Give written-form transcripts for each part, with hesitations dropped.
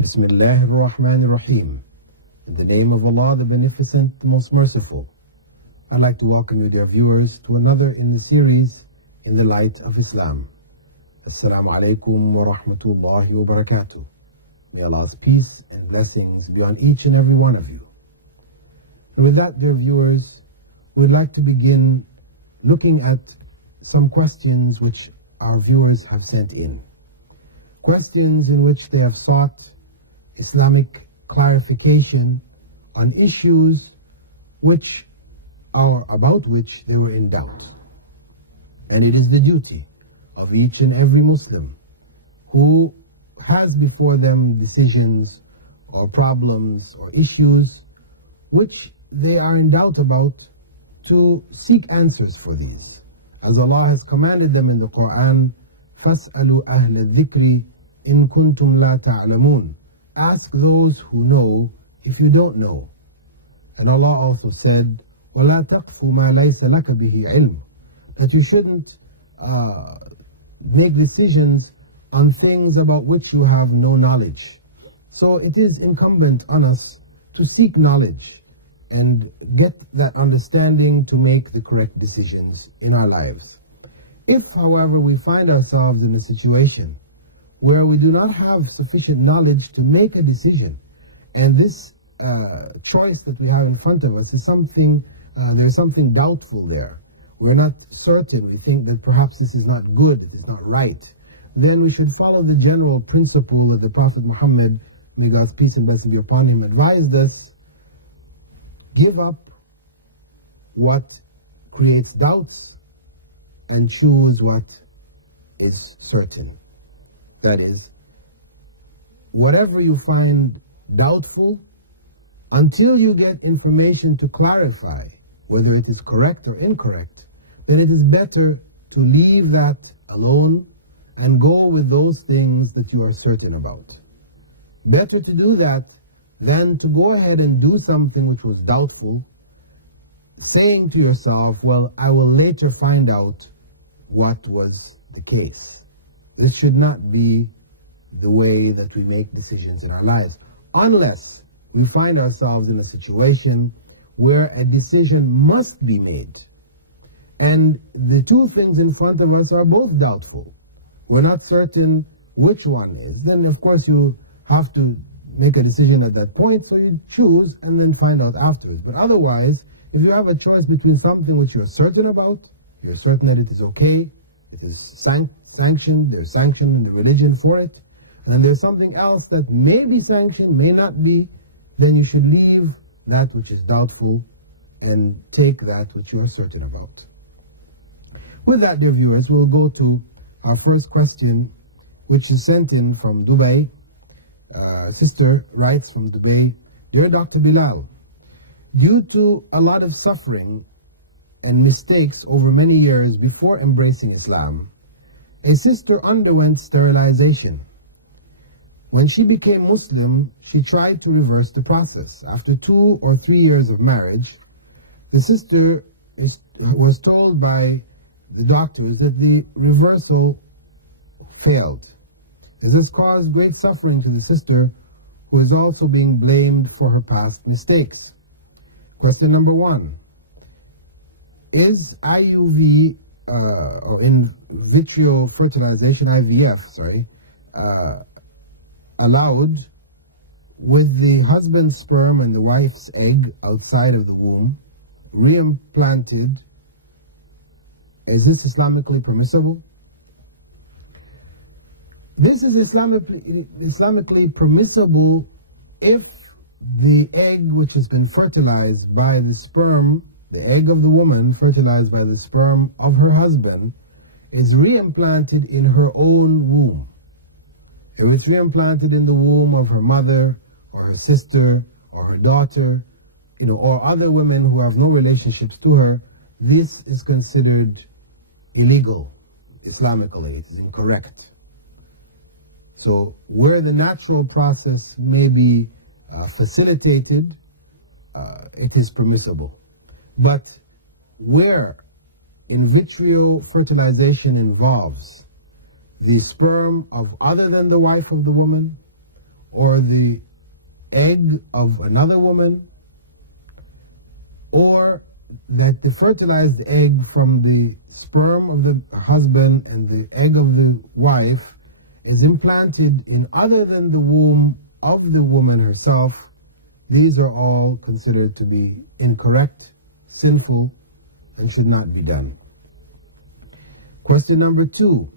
Bismillah ar-Rahman ar-Rahim. In the name of Allah, the Beneficent, the Most Merciful. I'd like to welcome you, dear viewers, to another in the series, In the Light of Islam. Assalamu alaikum wa rahmatullahi wa barakatuh. May Allah's peace and blessings be on each and every one of you. And with that, dear viewers, we'd like to begin looking at some questions which our viewers have sent in. Questions in which they have sought Islamic clarification on issues about which they were in doubt. And it is the duty of each and every Muslim who has before them decisions or problems or issues which they are in doubt about to seek answers for these. As Allah has commanded them in the Quran, فَاسْأَلُوا أَهْلَ الذِّكْرِ إِن كُنْتُمْ لَا تَعْلَمُونَ. Ask those who know if you don't know. And Allah also said, وَلَا تَقْفُ مَا لَيْسَ لَكَ بِهِ عِلْمٍ. That you shouldn't make decisions on things about which you have no knowledge. So it is incumbent on us to seek knowledge and get that understanding to make the correct decisions in our lives. If, however, we find ourselves in a situation where we do not have sufficient knowledge to make a decision, and this choice that we have in front of us is something, there's something doubtful there, we're not certain, we think that perhaps this is not good, it is not right, then we should follow the general principle that the Prophet Muhammad, may God's peace and blessing be upon him, advised us: give up what creates doubts and choose what is certain. That is, whatever you find doubtful, until you get information to clarify whether it is correct or incorrect, then it is better to leave that alone and go with those things that you are certain about. Better to do that than to go ahead and do something which was doubtful, saying to yourself, well, I will later find out what was the case. This should not be the way that we make decisions in our lives, unless we find ourselves in a situation where a decision must be made, and the two things in front of us are both doubtful. We're not certain which one is. Then, of course, you have to make a decision at that point, so you choose and then find out afterwards. But otherwise, if you have a choice between something which you're certain about, you're certain that it is okay, it is sanctioned, there's sanction in the religion for it, and there's something else that may be sanctioned, may not be, then you should leave that which is doubtful and take that which you are certain about. With that, dear viewers, we'll go to our first question, which is sent in from Dubai. Sister writes from Dubai, Dear Dr. Bilal, due to a lot of suffering and mistakes over many years before embracing Islam, a sister underwent sterilization. When she became Muslim, she tried to reverse the process. After 2 or 3 years of marriage, the sister was told by the doctors that the reversal failed. This caused great suffering to the sister, who is also being blamed for her past mistakes. Question number 1. Is IUV, or in vitro fertilization, IVF, allowed with the husband's sperm and the wife's egg outside of the womb, reimplanted? Is this Islamically permissible? This is Islamically permissible if the egg which has been fertilized by the sperm, the egg of the woman fertilized by the sperm of her husband, is reimplanted in her own womb. If it's reimplanted in the womb of her mother or her sister or her daughter, or other women who have no relationships to her, this is considered illegal Islamically. It is incorrect. So where the natural process may be facilitated, it is permissible. But where in vitro fertilization involves the sperm of other than the wife of the woman, or the egg of another woman, or that the fertilized egg from the sperm of the husband and the egg of the wife is implanted in other than the womb of the woman herself, these are all considered to be incorrect, sinful, and should not be done. Question number 2.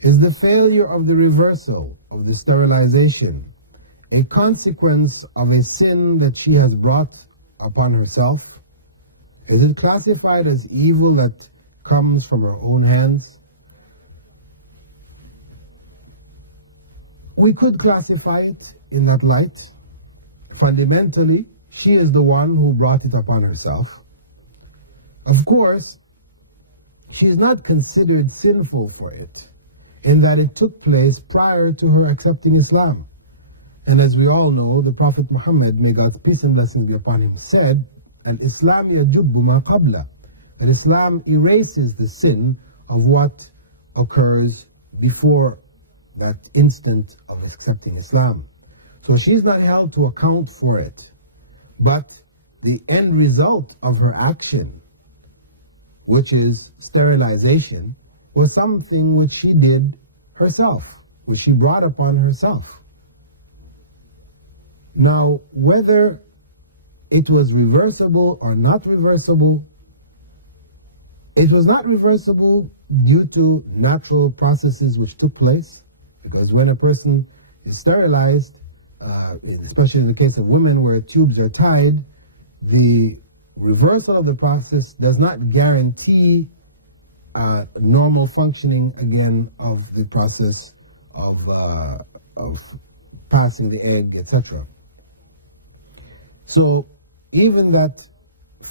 Is the failure of the reversal of the sterilization a consequence of a sin that she has brought upon herself? Was it classified as evil that comes from her own hands? We could classify it in that light. Fundamentally, she is the one who brought it upon herself. Of course, she is not considered sinful for it, in that it took place prior to her accepting Islam. And as we all know, the Prophet Muhammad, may God's peace and blessing be upon him, said, Al-Islam yajubbu ma qabla. And Islam erases the sin of what occurs before that instant of accepting Islam. So she's not held to account for it. But the end result of her action, which is sterilization, was something which she did herself, which she brought upon herself. Now, whether it was reversible or not reversible, it was not reversible due to natural processes which took place, because when a person is sterilized, especially in the case of women where tubes are tied, the reversal of the process does not guarantee normal functioning again of the process of passing the egg, etc. So even that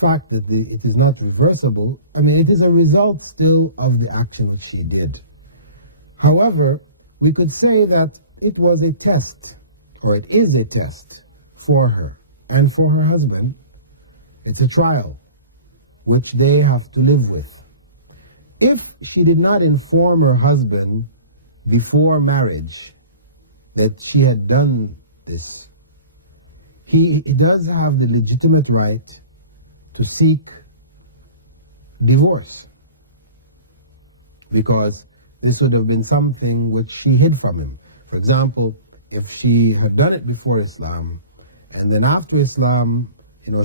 fact that it is not reversible, I mean, it is a result still of the action which she did. However, we could say that it was a test, or it is a test for her and for her husband. It's a trial which they have to live with. If she did not inform her husband before marriage that she had done this, he does have the legitimate right to seek divorce, because this would have been something which she hid from him. For example, if she had done it before Islam, and then after Islam,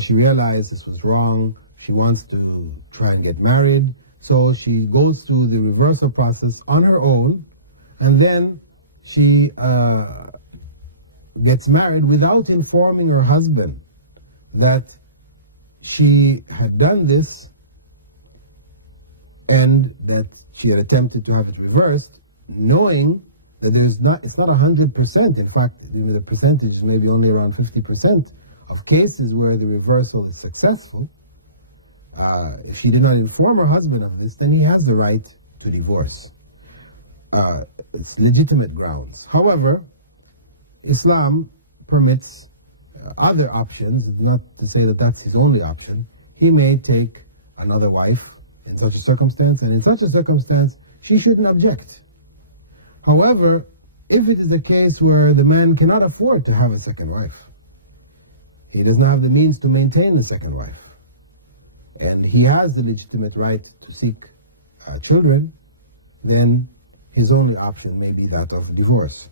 she realized this was wrong, she wants to try and get married, so she goes through the reversal process on her own, and then she gets married without informing her husband that she had done this and that she had attempted to have it reversed, knowing that it's not 100%. In fact, the percentage may be only around 50% of cases where the reversal is successful. If she did not inform her husband of this, then he has the right to divorce. It's legitimate grounds. However, Islam permits other options, not to say that that's his only option. He may take another wife in such a circumstance, and in such a circumstance, she shouldn't object. However, if it is a case where the man cannot afford to have a second wife, he does not have the means to maintain the second wife, and he has the legitimate right to seek children, then his only option may be that of divorce.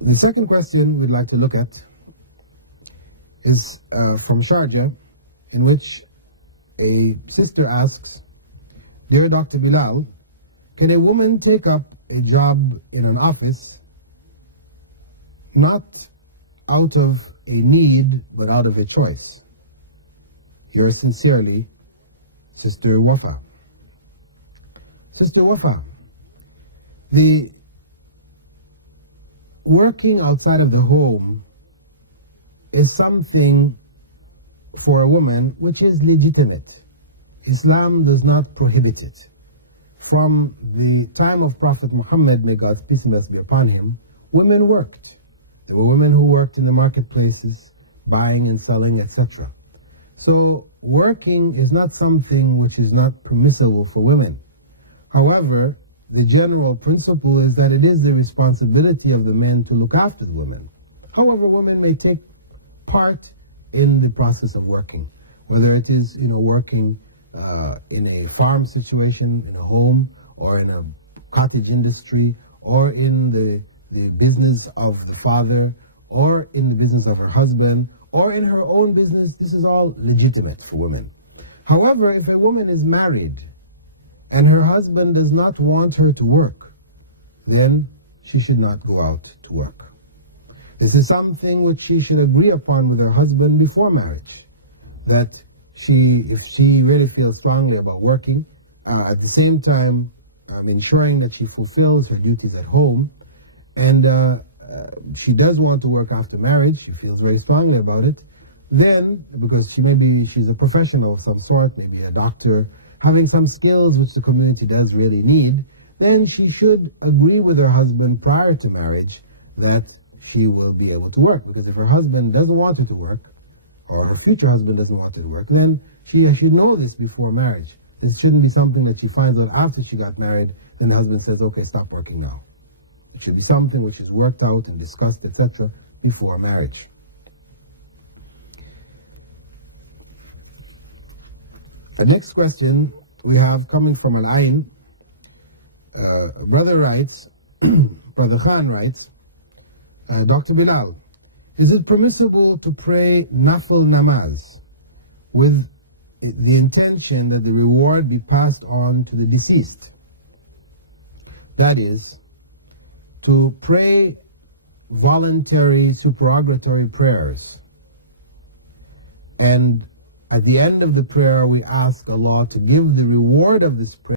The second question we'd like to look at is from Sharjah, in which a sister asks, "Dear Dr. Bilal, can a woman take up a job in an office not out of a need but out of a choice? Yours sincerely, Sister Wafa." Sister Wafa, the working outside of the home is something for a woman which is legitimate. Islam does not prohibit it. From the time of Prophet Muhammad, may God's peace and blessing be upon him, women worked. There were women who worked in the marketplaces, buying and selling, etc. So working is not something which is not permissible for women. However, the general principle is that it is the responsibility of the men to look after the women. However, women may take part in the process of working, whether it is, working in a farm situation, in a home, or in a cottage industry, or in the business of the father, or in the business of her husband, or in her own business. This is all legitimate for women. However, if a woman is married and her husband does not want her to work, then she should not go out to work. This is something which she should agree upon with her husband before marriage, that if she really feels strongly about working, at the same time ensuring that she fulfills her duties at home, and she does want to work after marriage, she feels very strongly about it, then, because she's a professional of some sort, maybe a doctor, having some skills which the community does really need, then she should agree with her husband prior to marriage that she will be able to work. Because if her husband doesn't want her to work, or her future husband doesn't want her to work, then she should know this before marriage. This shouldn't be something that she finds out after she got married, then the husband says, okay, stop working now. It should be something which is worked out and discussed, etc., before marriage. The next question we have coming from Al-Ain. Brother writes, Brother Khan writes, Dr. Bilal, is it permissible to pray nafil namaz with the intention that the reward be passed on to the deceased? That is, to pray voluntary supererogatory prayers, and at the end of the prayer we ask Allah to give the reward of this prayer